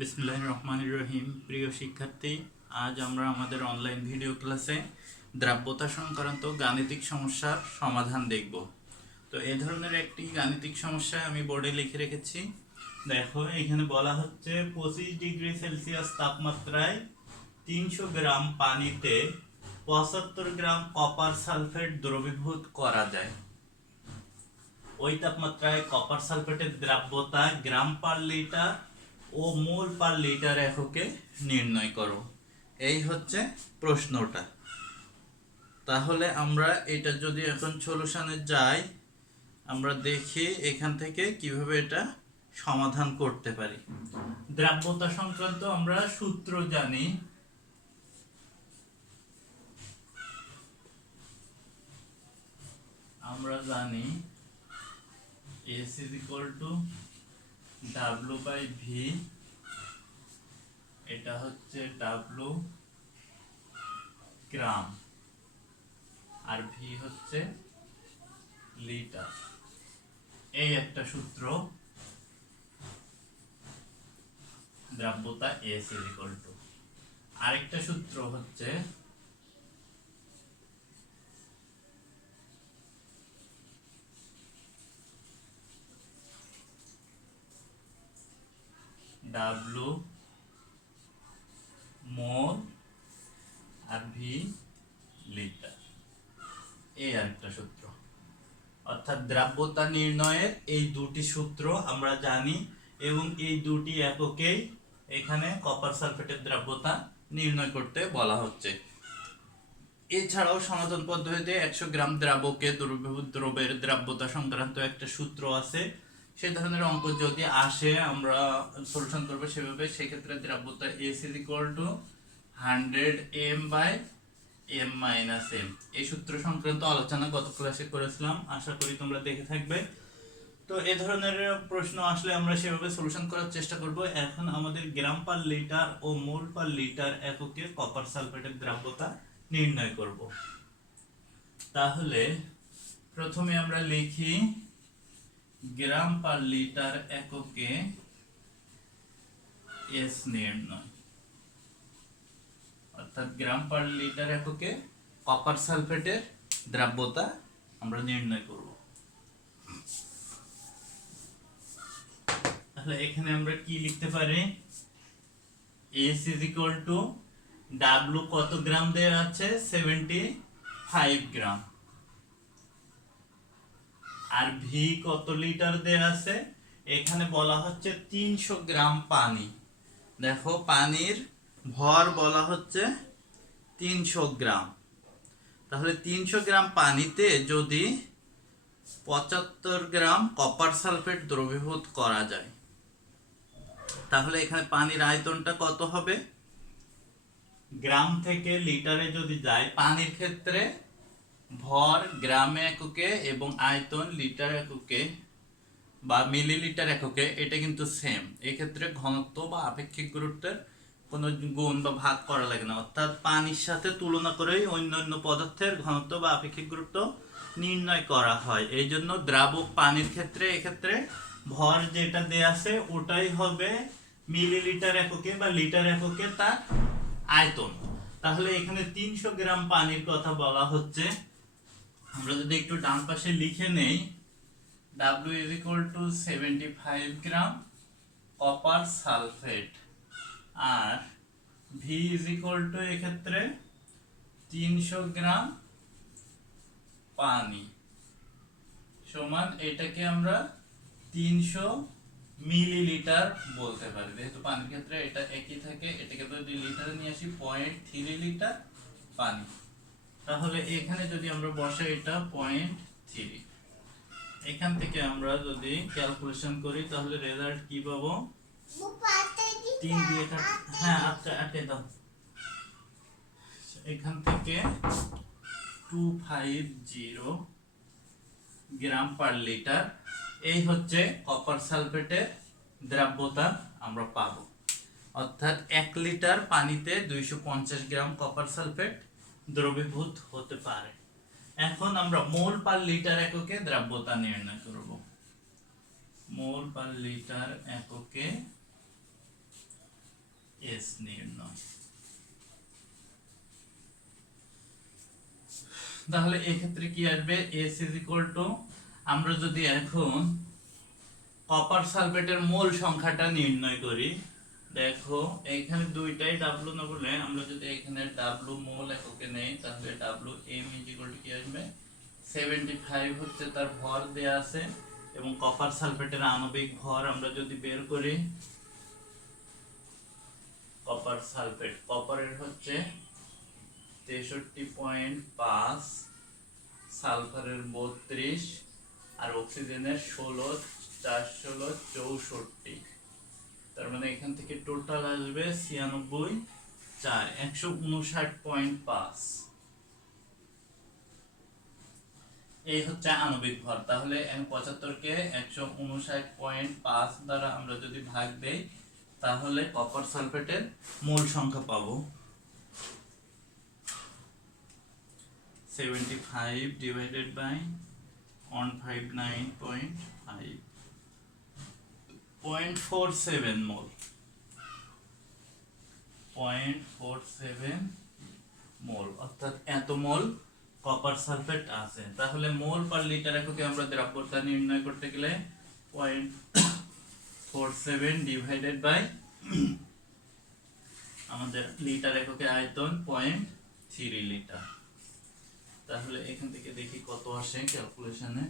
বিসমিল্লাহির রহমানির রহিম। প্রিয় শিক্ষার্থী, আজ আমরা আমাদের অনলাইন ভিডিও ক্লাসে দ্রাব্যতা সংক্রান্ত গাণিতিক সমস্যার সমাধান দেখব। তো এই ধরনের একটি গাণিতিক সমস্যা আমি বোর্ডে লিখে রেখেছি। দেখো, এখানে বলা হচ্ছে 25 ডিগ্রি সেলসিয়াস তাপমাত্রায় 300 গ্রাম পানিতে 75 গ্রাম কপার সালফেট দ্রবীভূত করা যায়। ওই তাপমাত্রায় কপার সালফেটের দ্রাব্যতা গ্রাম পার লিটার ও মোল পার লিটার এককে নির্ণয় করো। এই হচ্ছে প্রশ্নটা। তাহলে আমরা এটা যদি এখন সলিউশনে যাই, আমরা দেখি এখান থেকে কিভাবে এটা সমাধান করতে পারি। দ্রাব্যতা সংক্রান্ত আমরা সূত্র জানি। S is equal to W by V, এটা হচ্ছে W গ্রাম আর V হচ্ছে লিটার। এই একটা সূত্র, দ্রাব্যতা S is equal to। আরেকটা সূত্র হচ্ছে W মোল আর V লিটার। এই আরেকটা সূত্র। অর্থাৎ দ্রাব্যতা নির্ণয়ের এই দুটি সূত্র আমরা জানি এবং এই দুটি এককেই এখানে কপার সালফেটের দ্রাব্যতা নির্ণয় করতে বলা হচ্ছে। এছাড়াও সনাতন পদ্ধতিতে 100 গ্রাম দ্রাবকে দ্রবীভূত দ্রবের দ্রাব্যতা সংক্রান্ত একটা সূত্র আছে। সেই ধরনের অঙ্ক যদি আসে আমরা সলিউশন করব সেভাবে। সেক্ষেত্রে দ্রাব্যতা S is equal to 100 m by m minus m। এই সূত্র সংক্রান্ত আলোচনা গত ক্লাসে করেছিলাম, আশা করি তোমরা দেখে থাকবে। তো এই ধরনের প্রশ্ন আসলে আমরা সেভাবে সলিউশন করার চেষ্টা করব। এখন আমাদের গ্রাম পার লিটার ও মোল পার লিটার এককে কপার সালফেটের দ্রাব্যতা নির্ণয় করব। তাহলে প্রথমে আমরা লিখি গ্রাম পার লিটার এককে S নির্ণয়, অর্থাৎ গ্রাম পার লিটার এককে কপার সালফেটের দ্রাব্যতা আমরা নির্ণয় করব। তাহলে এখানে আমরা কি লিখতে পারি? S is equal to W কত গ্রাম দেওয়া আছে? 75 গ্রাম। আর V কত লিটার দেওয়া আছে? এখানে বলা হচ্ছে 300 গ্রাম পানি। দেখো, পানির ভর বলা হচ্ছে 300 গ্রাম। তাহলে 300 গ্রাম পানিতে যদি 75 গ্রাম কপার সালফেট দ্রবীভূত করা যায়, তাহলে এখানে পানির আয়তনটা কত হবে? গ্রাম থেকে লিটারে যদি যায়, পানির ক্ষেত্রে ভর গ্রামে এককে এবং আয়তন লিটার এককে বা মিলিলিটার এককে, এটা কিন্তু সেম। এক্ষেত্রে ঘনত্ব বা আপেক্ষিক গুরুত্বের কোনো গুণ বা ভাগ করা লাগে না। অর্থাৎ পানির সাথে তুলনা করেই অন্যান্য পদার্থের ঘনত্ব বা আপেক্ষিক গুরুত্ব নির্ণয় করা হয়। এই জন্য দ্রাবক পানির ক্ষেত্রে এক্ষেত্রে ভর যেটা দেয়া আছে ওটাই হবে মিলিলিটার এককে বা লিটার এককে তার আয়তন। তাহলে এখানে 300 গ্রাম পানির কথা বলা হচ্ছে। আমরা যদি একটু ডান পাশে লিখে নেই, W is equal to 75 gram copper sulphate আর V is equal to এক্ষেত্রে 300 গ্রাম পানি সমান এটাকে আমরা 300 মিলিলিটার বলতে পারি। যেহেতু পানির ক্ষেত্রে এটা একই থাকে, এটাকে যদি লিটারে নিয়ে আসি 0.3 লিটার পানি। তাহলে এখানে যদি আমরা বসাই এটা 0.3, এখান থেকে আমরা যদি ক্যালকুলেশন করি তাহলে রেজাল্ট কি পাবো? 3 দিয়ে হ্যাঁ আটকে দাও। এখান থেকে 250 গ্রাম পার লিটার, এই হচ্ছে কপার সালফেটের দ্রাব্যতা আমরা পাবো। অর্থাৎ 1 লিটার পানিতে 250 গ্রাম কপার সালফেট দ্রবীভূত হতে পারে। এখন আমরা মোল পার লিটার এককে দ্রাব্যতা নির্ণয় করব। মোল পার লিটার এককে এস নির্ণয়। তাহলে এক্ষেত্রে কি আসবে, এস ইজ ইকুয়াল টু, আমরা যদি এখন কপার সালফেটের মোল সংখ্যাটা নির্ণয় করি, দেখো এখানে দুইটাই ডাব্লু না বলে আমরা যদি এখানে ডাব্লু মোল এককে নেই, তাহলে W M is equal to কি আসবে, 75 হচ্ছে তার ভর দেয়া আছে, এবং কপার সালফেটের আণবিক ভর আমরা যদি বের করি, কপার সালফেট, কপারের হচ্ছে 63.5, সালফারের 32, আর অক্সিজেনের 16, 4 16 64, তার মানে এখান থেকে টোটাল আসবে 96, 4 159.5। এই হচ্ছে আণবিক ভর। তাহলে 75 কে 159.5 দ্বারা আমরা যদি ভাগ দেই, তাহলে কপার সালফেটের মোল সংখ্যা পাবো 75 divided by 159.5, 0.47 মোল, 0.47 মোল, অর্থাৎ এত মোল কপার সালফেট আছে। তাহলে মোল পার লিটার এককে আমরা দ্রাব্যতা নির্ণয় করতে গেলে 0.47 ডিভাইডেড বাই আমাদের লিটার এককে আয়তন 0.3 লিটার। তাহলে এখান থেকে দেখি কত আসে ক্যালকুলেশনে,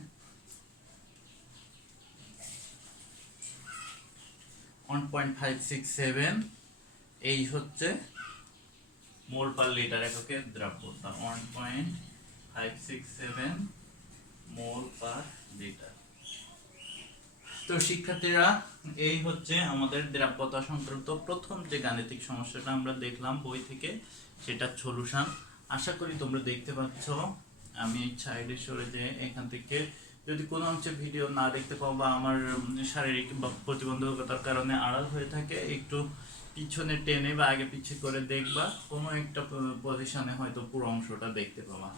1.567, এই হচ্ছে মোল পার লিটার এককে দ্রাব্যতা, 1.567 মোল পার লিটার। তো শিক্ষার্থীরা, এই হচ্ছে আমাদের দ্রাব্যতা সংক্রান্ত প্রথম যে গাণিতিক সমস্যাটা আমরা দেখলাম বই থেকে, সেটা সলিউশন। আশা করি তোমরা দেখতে পাচ্ছ। আমি সাইডে সরে যে এখান থেকে যদি কোনো অংশে ভিডিও না দেখতে পাও বা আমার শারীরিক বা প্রতিবন্ধকতার কারণে আড়াল হয়ে থাকে, একটু পিছনে টেনে বা আগে পিছিয়ে করে দেখবা, কোনো একটা পজিশনে হয়তো পুরো অংশটা দেখতে পাবা।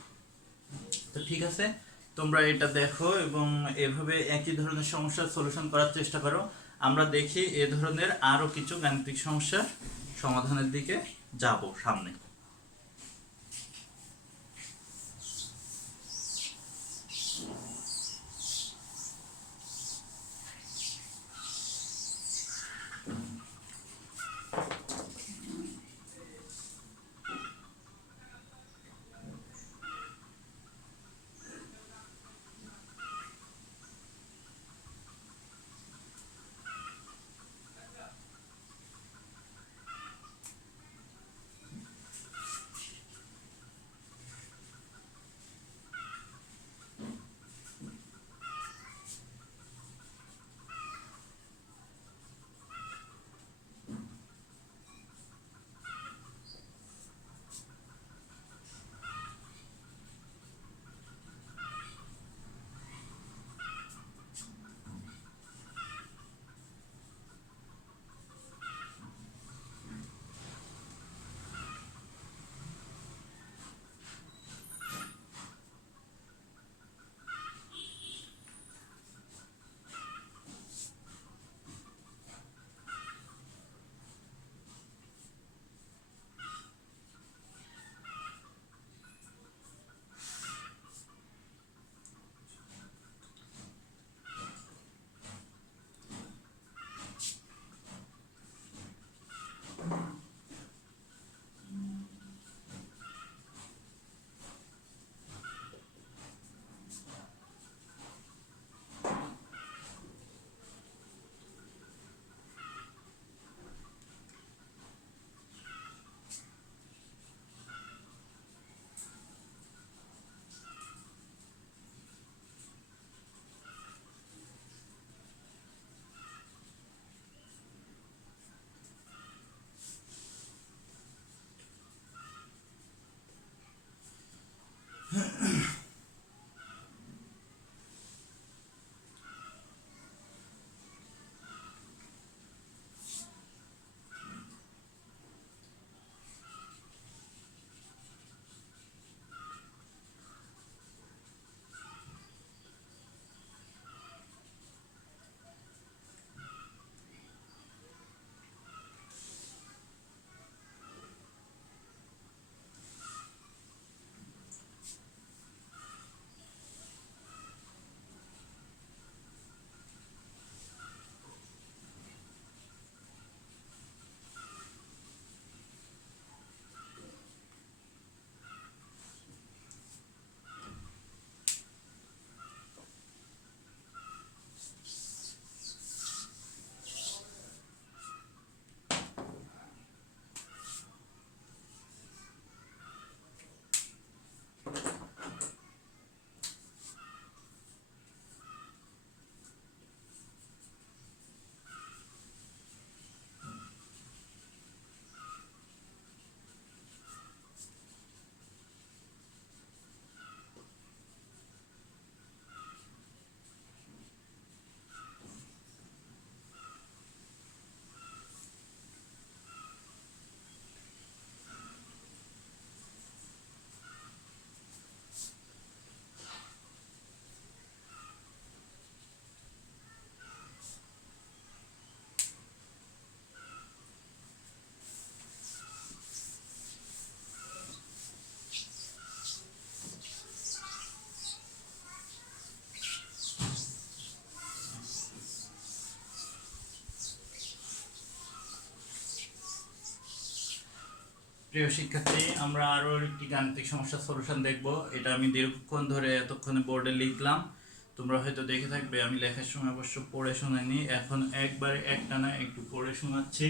তো ঠিক আছে, তোমরা এটা দেখো এবং এভাবে একই ধরনের সমস্যার সলিউশন করার চেষ্টা করো। আমরা দেখি এ ধরনের আরো কিছু গাণিতিক সমস্যার সমাধানের দিকে যাব সামনে। প্রিয় শিক্ষার্থী, আমরা আরো একটি গাণিতিক সমস্যার সলিউশন দেখব। এটা আমি দীর্ঘক্ষণ ধরে এতক্ষণে বোর্ডে লিখলাম, তোমরা হয়তো দেখে থাকবে। আমি লেখার সময় অবশ্য পড়ে শোনাইনি, এখন একবারে একটানা একটু পড়ে শোনাচ্ছি।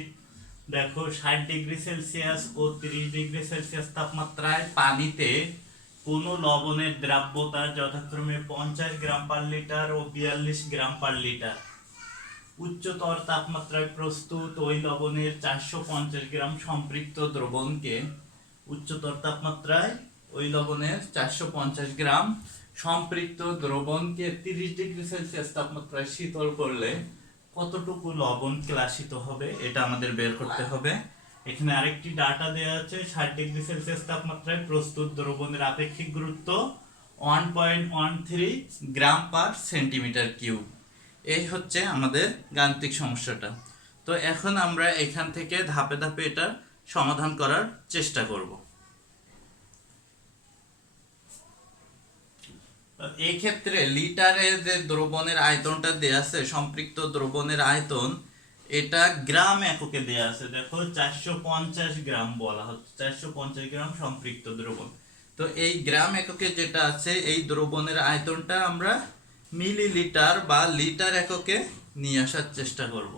দেখো, 60 ডিগ্রি সেলসিয়াস ও 30 ডিগ্রি সেলসিয়াস তাপমাত্রায় পানিতে কোনো লবণের দ্রাব্যতা যথাক্রমে 50 গ্রাম পার লিটার ও 42 গ্রাম পার লিটার। উচ্চতর তাপমাত্রায় প্রস্তুত ওই লবণের 450 গ্রাম সম্পৃক্ত দ্রবণকে উচ্চতর তাপমাত্রায় ওই লবণের 450 গ্রাম সম্পৃক্ত দ্রবণকে 30 ডিগ্রি সেলসিয়াস তাপমাত্রায় শীতল করলে কতটুকু লবণ ক্লাসিত হবে, এটা আমাদের বের করতে হবে। এখানে আরেকটি ডাটা দেওয়া আছে, 60 ডিগ্রি সেলসিয়াস তাপমাত্রায় প্রস্তুত দ্রবণের আপেক্ষিক গুরুত্ব 1.13 গ্রাম পার সেন্টিমিটার কিউব। এই হচ্ছে আমাদের গাণিতিক সমস্যাটা। তো এখন আমরা এখান থেকে ধাপে ধাপে এটা সমাধান করার চেষ্টা করব। এই ক্ষেত্রে লিটারে যে দ্রবণের আয়তনটা দেয়া আছে, সম্পৃক্ত দ্রবণের আয়তন, এটা গ্রাম এককে দেয়া আছে। দেখো 450 গ্রাম বলা হচ্ছে, 450 গ্রাম সম্পৃক্ত দ্রবণ। তো এই গ্রাম এককে যেটা আছে, এই দ্রবণের আয়তনটা আমরা মিলিলিটার বা লিটার এককে নিয়ে আসার চেষ্টা করব।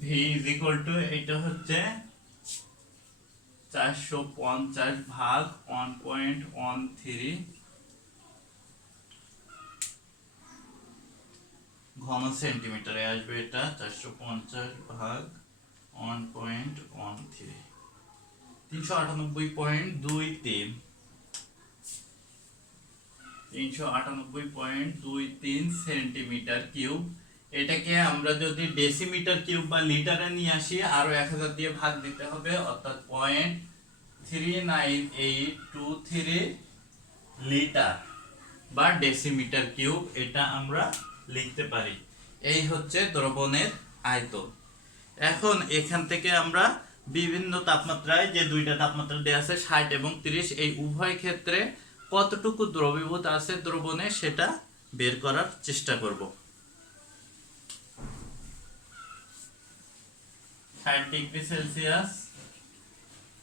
V is equal to, এটা হচ্ছে 450 ভাগ 1.13 ঘন সেন্টিমিটারে আসবে। এটা 450 ভাগ 1.13, 398.23 398.23 সেন্টিমিটার কিউব। এটাকে আমরা যদি ডেসিমিটার কিউব বা লিটারে নিয়ে আসি, আরো 1000 দিয়ে ভাগ দিতে হবে, অর্থাৎ 0.39823 লিটার বা ডেসিমিটার কিউব, এটা আমরা লিখতে পারি। এই হচ্ছে দ্রবণের আয়তন। এখন এখান থেকে আমরা বিভিন্ন তাপমাত্রায়, যে দুইটা তাপমাত্রা দেয়া আছে 60 এবং 30, এই উভয় ক্ষেত্রে কতটুকু দ্রবীভূত আছে দ্রবণে সেটা বের করার চেষ্টা করব। 60 ডিগ্রি সেলসিয়াস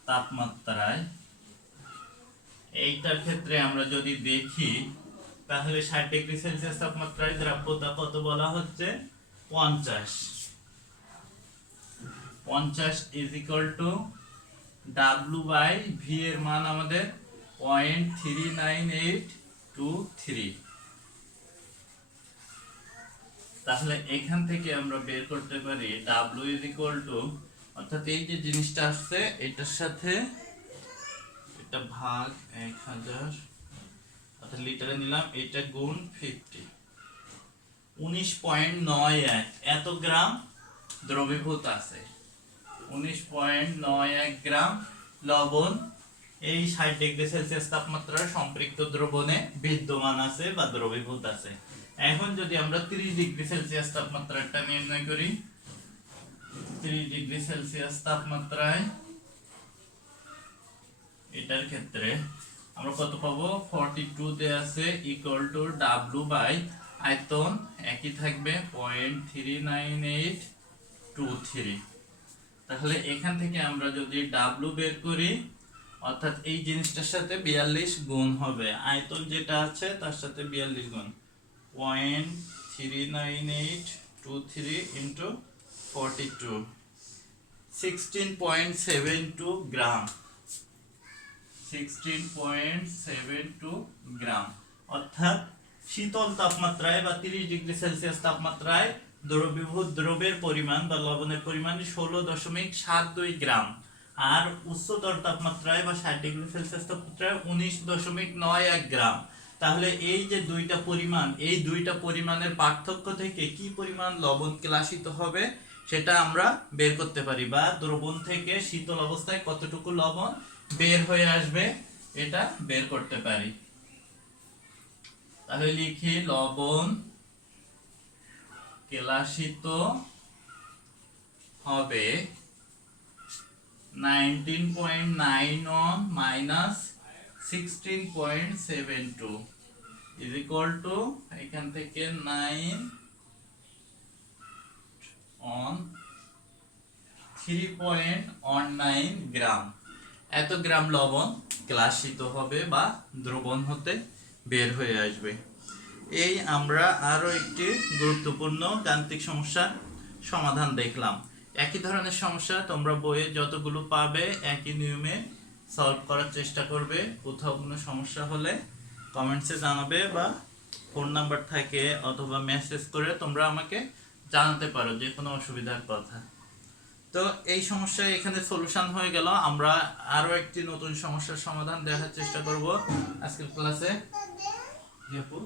তাপমাত্রায়, এইটার ক্ষেত্রে আমরা যদি দেখি, তাহলে 60 ডিগ্রি সেলসিয়াস তাপমাত্রায় দ্রাব্যতা কত বলা হচ্ছে? 50 is equal to W by V এর মান আমাদের 0.39823। তাহলে এখান থেকে আমরা বের করতে পারি W ইজ ইকুয়াল টু, অর্থাৎ এই যে জিনিসটা আসছে এটার সাথে এটা ভাগ 1000, অর্থাৎ লিটারে নিলাম, এটা গুণ 50, 19.91 এত গ্রাম দ্রবীভূত আছে। 19.91 গ্রাম লবণ এই 60 ডিগ্রি সেলসিয়াস তাপমাত্রার সম্পৃক্ত দ্রবণে বিদ্যমান আছে বা দ্রবীভূত আছে। এখন যদি আমরা 30 ডিগ্রি সেলসিয়াস তাপমাত্রাটা নির্ণয় করি, 30 ডিগ্রি সেলসিয়াস তাপমাত্রায় এটার ক্ষেত্রে আমরা কত পাবো? 42 দেয়া আছে, ইকুয়াল টু W বাই আয়তন একই থাকবে 0.39823। তাহলে এখান থেকে আমরা যদি W বের করি, অর্থাৎ এই জিনিসটার সাথে 42 গুণ হবে, আয়তন যেটা আছে তার সাথে 42 গুণ, 0.39823 ইন্টু 42, 16.72 গ্রাম, 16.72 গ্রাম। অর্থাৎ শীতল তাপমাত্রায় বা 30 ডিগ্রি সেলসিয়াস তাপমাত্রায় দ্রবীভূত দ্রবের পরিমাণ বা লবণের পরিমাণ 16.72 গ্রাম, আর উচ্চতর তাপমাত্রায় বা 60 ডিগ্রি সেলসিয়াস তাপমাত্রায় 19.91 গ্রাম। তাহলে এই যে দুইটা পরিমাণ, এই দুইটা পরিমাণের পার্থক্য থেকে কি পরিমাণ লবণ ক্লাসিত হবে সেটা আমরা বের করতে পারি, বা দ্রবণ থেকে শীতল অবস্থায় কতটুকু লবণ বের হয়ে আসবে এটা বের করতে পারি। তাহলে লিখি, লবণ ক্লাসিত হবে 19.91 মাইনাস 16.72 ইজ ইকুয়াল টু এখান থেকে 9 অন 3.19 গ্রাম। এত গ্রাম লবণ ক্লাসিত হবে বা দ্রবণ হতে বের হয়ে আসবে। এই আমরা আরো একটি গুরুত্বপূর্ণ গাণিতিক সমস্যার সমাধান দেখলাম। একই ধরনের সমস্যা তোমরা বইয়ে যতগুলো পাবে একই নিয়মে সলভ করার চেষ্টা করবে। কোথাও কোনো সমস্যা হলে কমেন্টসে জানাবে বা ফোন নাম্বার থাকে অথবা মেসেজ করে তোমরা আমাকে জানাতে পারো যে কোনো অসুবিধার কথা। তো এই সমস্যা এখানে সলিউশন হয়ে গেল। আমরা আরো একটি নতুন সমস্যার সমাধান দেখার চেষ্টা করব আজকের ক্লাসে। আপু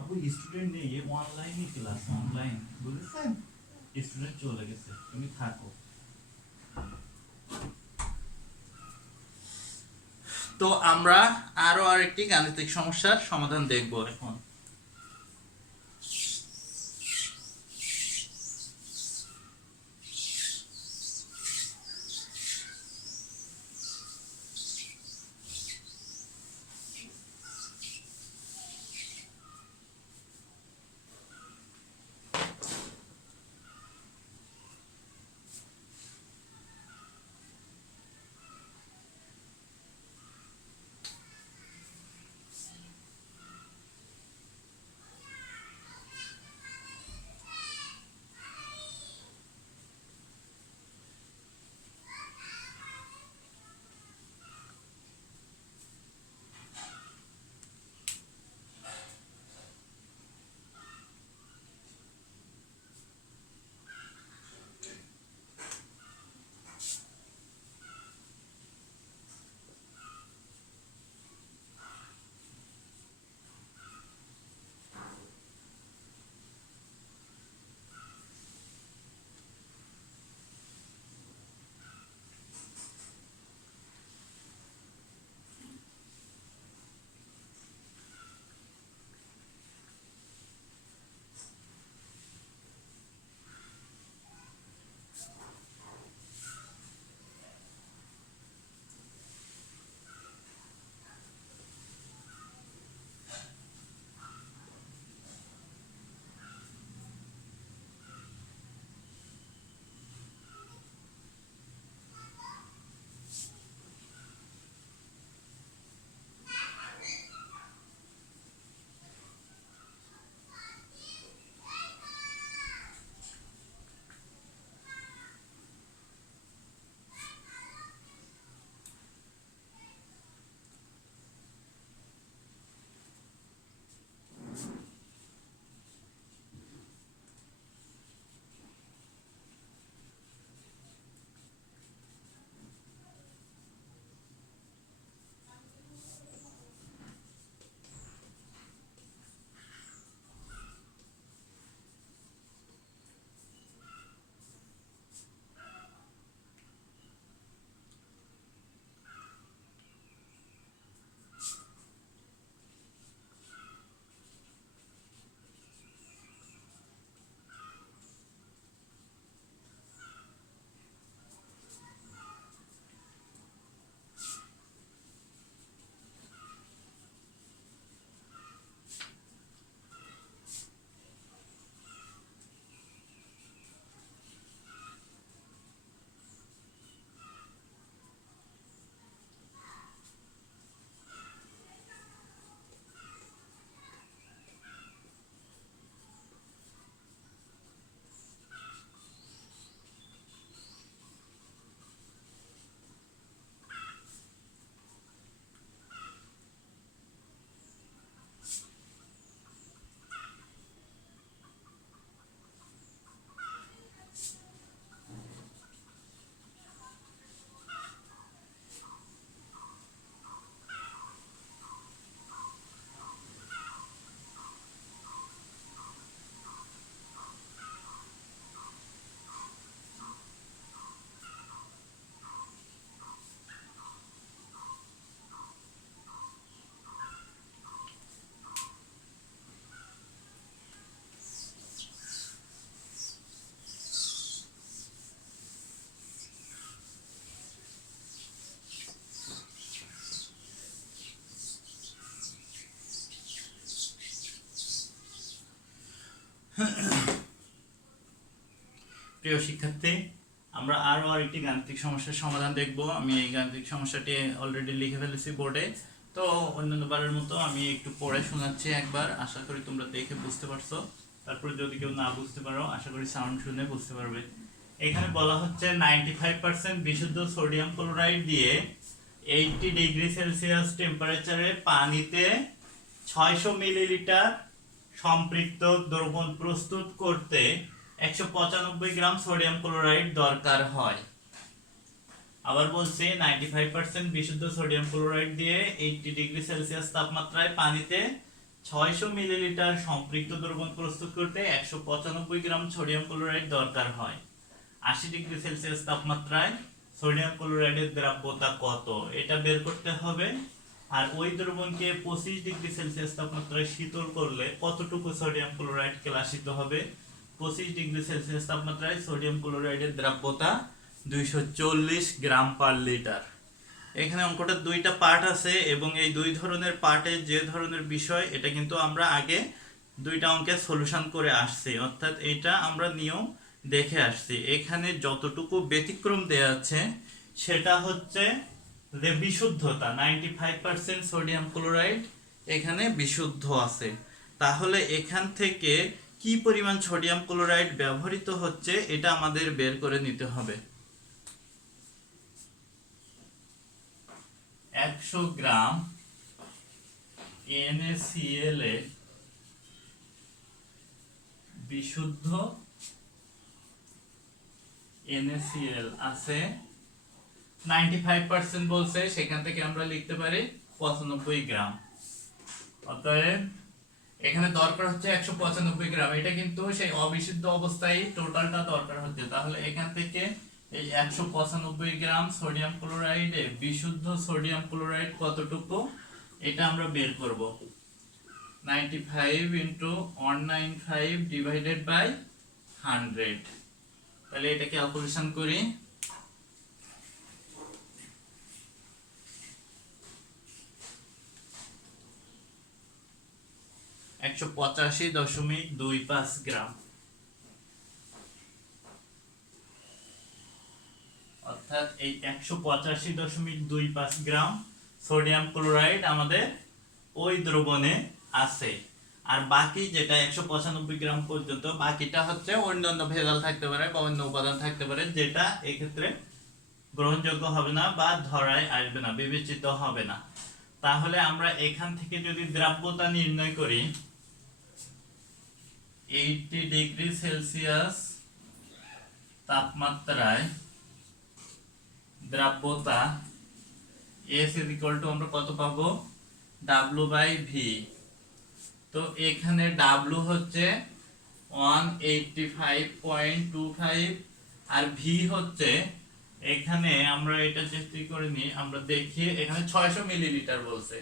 আপু স্টুডেন্ট নেই, অনলাইনে ক্লাস, অনলাইন বুঝেছেন, স্টুডেন্ট চলে গেছে, তুমি থাকো। তো আমরা আরো আরেকটি গাণিতিক সমস্যার সমাধান দেখব এখন। প্রিয় শিক্ষার্থী, আমরা আরও আরেকটি গাণিতিক সমস্যার সমাধান দেখব। আমি এই গাণিতিক সমস্যাটি অলরেডি লিখে ফেলেছি বোর্ডে, তো অন্যান্য বারের মতো আমি একটু পড়ে শোনাচ্ছি একবার। আশা করি তোমরা দেখে বুঝতে পারছো। তারপর যদি কেউ না বুঝতে পারো, আশা করি সাউন্ড শুনে বুঝতে পারবে। এখানে বলা হচ্ছে 95% বিশুদ্ধ সোডিয়াম ক্লোরাইড দিয়ে 80 ডিগ্রি সেলসিয়াস টেম্পারেচারে পানিতে 600 মিলিলিটার সম্পৃক্ত দ্রবণ প্রস্তুত করতে 195 গ্রাম সোডিয়াম ক্লোরাইড দরকার হয়। আবার বলছি 95% বিশুদ্ধ সোডিয়াম ক্লোরাইড দিয়ে 80 ডিগ্রি সেলসিয়াস তাপমাত্রায় পানিতে 600 মিলিলিটার সম্পৃক্ত দ্রবণ প্রস্তুত করতে 195 গ্রাম সোডিয়াম ক্লোরাইড দরকার হয়। 80 ডিগ্রি সেলসিয়াস তাপমাত্রায় সোডিয়াম ক্লোরাইডের দ্রাব্যতা কত এটা বের করতে হবে। আর ওই দ্রবণকে 25 ডিগ্রি সেলসিয়াস তাপমাত্রায় শীতল করলে কতটুকু সোডিয়াম ক্লোরাইড কেলাসিত হবে। 25 ডিগ্রি সেলসিয়াস তাপমাত্রায় সোডিয়াম ক্লোরাইডের দ্রাব্যতা 240 গ্রাম পার লিটার। এখানে অঙ্কটা দুইটা পার্ট আছে এবং এই দুই ধরনের পার্টে যে ধরনের বিষয় এটা কিন্তু আমরা আগে দুইটা অঙ্কের সলিউশন করে আসছি, অর্থাৎ এটা আমরা নিয়ম দেখে আসছি। এখানে যতটুকু ব্যতিক্রম দেয়া আছে সেটা হচ্ছে যে বিশুদ্ধতা 95% সোডিয়াম ক্লোরাইড এখানে বিশুদ্ধ আছে। তাহলে এখান থেকে কি পরিমাণ সোডিয়াম ক্লোরাইড ব্যবহৃত হচ্ছে এটা আমাদের বের করে নিতে হবে। 100 গ্রাম NaCl এ বিশুদ্ধ NaCl আছে 95% বলছে, সেখান থেকে আমরা লিখতে পারি 95 গ্রাম। অতএব এখানে দরকার হচ্ছে 195 গ্রাম। এটা কিন্তু সেই অবিশুদ্ধ অবস্থায় টোটালটা দরকার হচ্ছে। তাহলে এখান থেকে এই 195 গ্রাম সোডিয়াম ক্লোরাইডে বিশুদ্ধ সোডিয়াম ক্লোরাইড কতটুকু এটা আমরা বের করব। 95 ইনটু 195 ডিভাইডেড বাই 100। তাহলে এটা ক্যালকুলেশন করি। 185.25 গ্রাম, অর্থাৎ এই 185.25 গ্রাম সোডিয়াম ক্লোরাইড আমাদের ওই দ্রবণে আছে। আর বাকি যেটা 195 গ্রাম পর্যন্ত, বাকিটা হচ্ছে অন্যান্য ভেজাল থাকতে পারে বা অন্য উপাদান থাকতে পারে, যেটা এক্ষেত্রে গ্রহণযোগ্য হবে না বা ধরায় আসবে না, বিবেচিত হবে না। তাহলে আমরা এখান থেকে যদি দ্রাব্যতা নির্ণয় করি, 80 ডিগ্রি সেলসিয়াস তাপমাত্রায় দ্রাব্যতা S আমরা কত পাবো, W/V। তো এখানে W হচ্ছে 185.25 আর V হচ্ছে, এখানে আমরা এটা চেষ্টা করে নিই, আমরা দেখি এখানে 600 মিলিলিটার বলছে।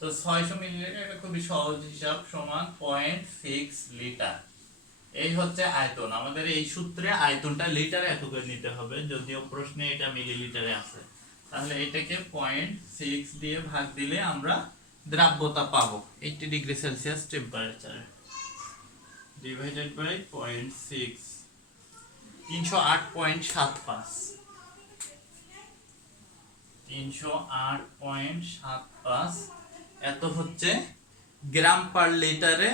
তো 600 মিলিলিটার এটা খুবই সহজ হিসাব, সমান 0.6 লিটার। এই হচ্ছে আয়তন। আমাদের এই সূত্রে আয়তনটা লিটারে এককে নিতে হবে, যদিও প্রশ্নে এটা মিলিলিটারে আছে। তাহলে এটাকে 0.6 দিয়ে ভাগ দিলে আমরা দ্রাব্যতা পাবো 80 ডিগ্রি সেলসিয়াস টেম্পারেচারে, ডিভাইডেড বাই 0.6, 308.75। 308.75 এত হচ্ছে গ্রাম পার লিটারে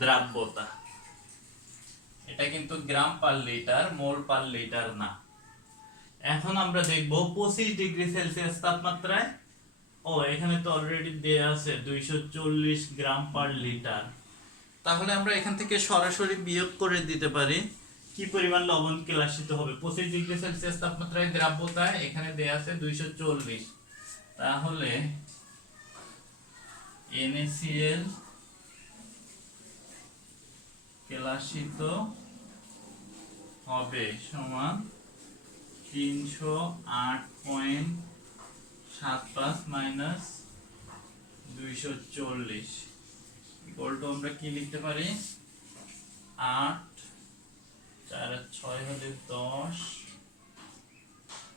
দ্রাব্যতা। এটা কিন্তু গ্রাম পার লিটার, মোল পার লিটার না। এখন আমরা দেখব 25 ডিগ্রি সেলসিয়াস তাপমাত্রায়, এখানে তো অলরেডি দেয়া আছে 240 গ্রাম পার লিটার। তাহলে আমরা এখান থেকে সরাসরি বিয়োগ করে দিতে পারি কি পরিমাণ লবণ কেলাসিত হবে। 25 ডিগ্রি সেলসিয়াস তাপমাত্রায় দ্রাব্যতায় এখানে দেয়া আছে 240, তাহলে NaCl কেলাসিত হবে সমান 308.75 মাইনাস 240 ইকুয়াল টু আমরা কি লিখতে পারি, 8 4 আর 6 হলে 10,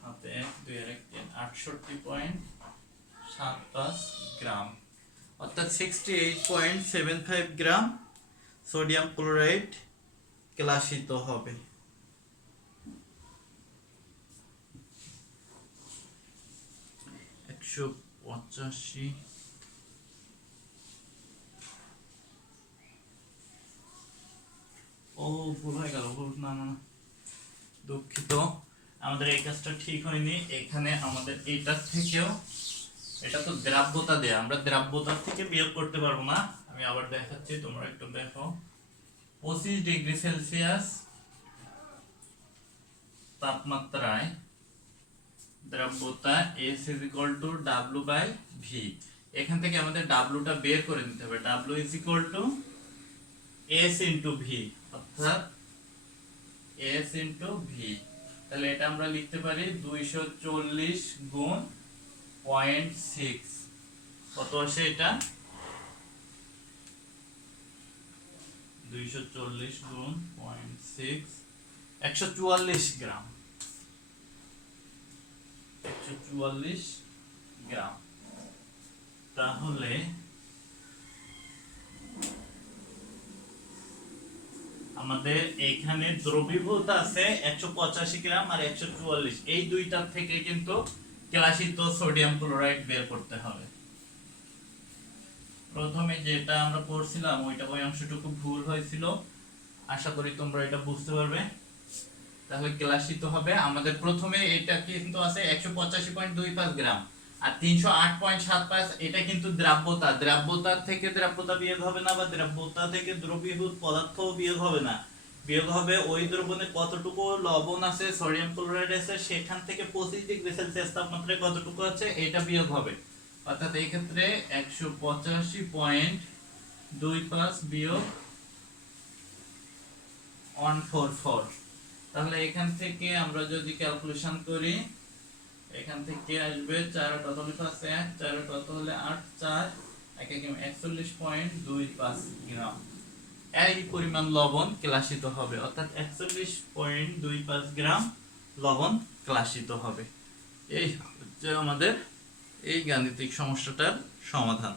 হাতে 1 2 আর 1 3, 68.75 গ্রাম, অর্থাৎ 68.75 গ্রাম সোডিয়াম ক্লোরাইড কেলাসিত হবে। 185। ও ভুল হয়ে গেল, না না না, দুঃখিত, আমাদের এই কাজটা ঠিক হয়নি। এখানে আমাদের এইটার থেকেও, এটা তো দ্রাব্যতা দেয়া, আমরা দ্রাব্যতার থেকে বিয়োগ করতে পারবো না। আমি আবার দেখাচ্ছি, তোমরা একটু দেখো। 25 ডিগ্রি সেলসিয়াস তাপমাত্রায় দ্রাব্যতা S is equal to W by V। এখান থেকে আমাদের W টা বের করে নিতে হবে। W is equal to S into V, অর্থাৎ S into V। তাহলে এটা আমরা লিখতে পারি 240 গুণ 0.6। কত আসে এটা? 240 গুণ 0.6, 144 গ্রাম। 144 গ্রাম। তাহলে আমাদের এখানে দ্রবীভূত আছে 185 গ্রাম আর 144, এই দুইটার থেকে কিন্তু ক্লাসিত সোডিয়াম ক্লোরাইড বের করতে হবে। প্রথমে যেটা আমরা পড়ছিলাম ওই অংশটুকু ভুল হয়েছিল, আশা করি তোমরা এটা বুঝতে পারবে। তাহলে ক্লাসিত হবে আমাদের প্রথমে, এটা কিন্তু আছে 185.25 গ্রাম আর 308.75, এটা কিন্তু দ্রাব্যতা। দ্রাব্যতার থেকে দ্রাব্যতা বিয়োগ হবে না, বা দ্রাব্যতা থেকে দ্রবীভূত পদার্থ বিয়োগ হবে না, বিয়োগ হবে ওই দ্রবণে কতটুকু লবণ আছে, সোডিয়াম ক্লোরাইড আছে, সেখান থেকে 25 ডিগ্রি সেলসিয়াস তাপমাত্রায় কতটুকু আছে এটা বিয়োগ হবে। অর্থাৎ এই ক্ষেত্রে 185.25 বিয়োগ 144। তাহলে এখান থেকে আমরা যদি ক্যালকুলেশন করি, এখান থেকে আসবে 4 কত লিখা আছে, 4 কত হলে 8, 4 41.25 গ্রাম। এই পরিমাণ লবণ ক্লাসিত হবে, অর্থাৎ 41.25 গ্রাম লবণ ক্লাসিত হবে। এই হচ্ছে আমাদের এই গাণিতিক সমস্যাটার সমাধান।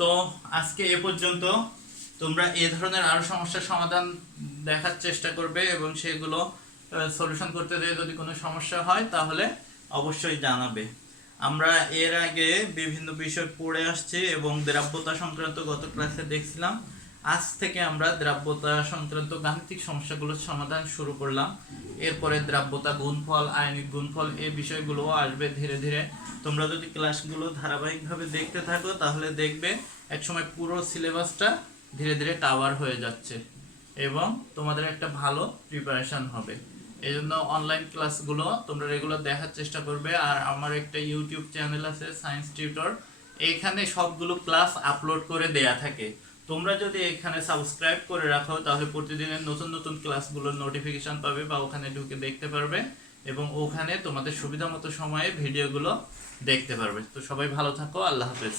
তো আজকে এ পর্যন্ত। তোমরা এই ধরনের আরো সমস্যার সমাধান দেখার চেষ্টা করবে এবং সেগুলো সলিউশন করতে গিয়ে যদি কোনো সমস্যা হয় তাহলে অবশ্যই জানাবে। আমরা এর আগে বিভিন্ন বিষয় পড়ে আসছি এবং দ্রাব্যতা সংক্রান্ত গত ক্লাসে দেখছিলাম। আজ থেকে আমরা দ্রাব্যতা সংক্রান্ত গাণিতিক সমস্যাগুলোর সমাধান শুরু করলাম। এরপরে দ্রাব্যতা, গুণফল, আয়নিক গুণফল, এই বিষয়গুলো আসবে ধীরে ধীরে। তোমরা যদি ক্লাসগুলো ধারাবাহিকভাবে দেখতে থাকো তাহলে দেখবে একসময় পুরো সিলেবাসটা ধীরে ধীরে কভার হয়ে যাচ্ছে এবং তোমাদের একটা ভালো প্রিপারেশন হবে। এই জন্য অনলাইন ক্লাসগুলো তোমরা রেগুলার দেখার চেষ্টা করবে। আর আমার একটা ইউটিউব চ্যানেল আছে সায়েন্স টিউটর, এইখানে সবগুলো ক্লাস আপলোড করে দেয়া থাকে। তোমরা যদি এখানে সাবস্ক্রাইব করে রাখো তাহলে প্রতিদিনের নতুন নতুন ক্লাসগুলোর নোটিফিকেশন পাবে বা ওখানে ঢুকে দেখতে পারবে এবং ওখানে তোমাদের সুবিধা মতো সময়ে ভিডিওগুলো দেখতে পারবে। তো সবাই ভালো থাকো, আল্লাহ হাফেজ।